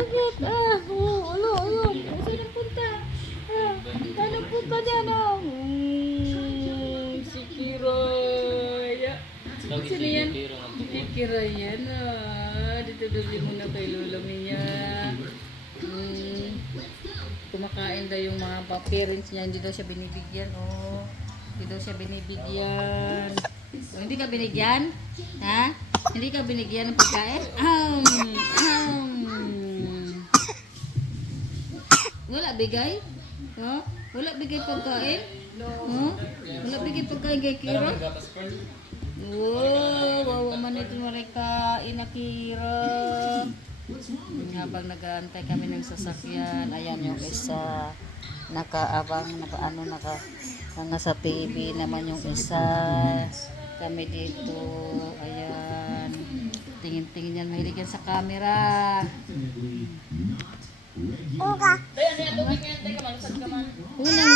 Bakit? Ulo. Saan ang punta? Saan ang punta dyan? Si Kiroy. Sino yan? Si Kiroy yan. Dito dali muna kay Lolo niya. Kumakain daw yung mga parents niya. Hindi daw siya binibigyan. Hindi daw siya binibigyan. Hindi ka binigyan? Ha? Hindi ka binigyan ng pagkain? Wala bigay? Wala bigay pagkain? Wala bigay pagkain kay Kira? Wawa man ito marikain na Kira. Habang nag-aantay kami ng sasakyan, ayan yung isa nakaabang, nasa TV naman yung isa. Kami dito, ayan, tingin-tingin yan, mahilig yan sa camera. Unang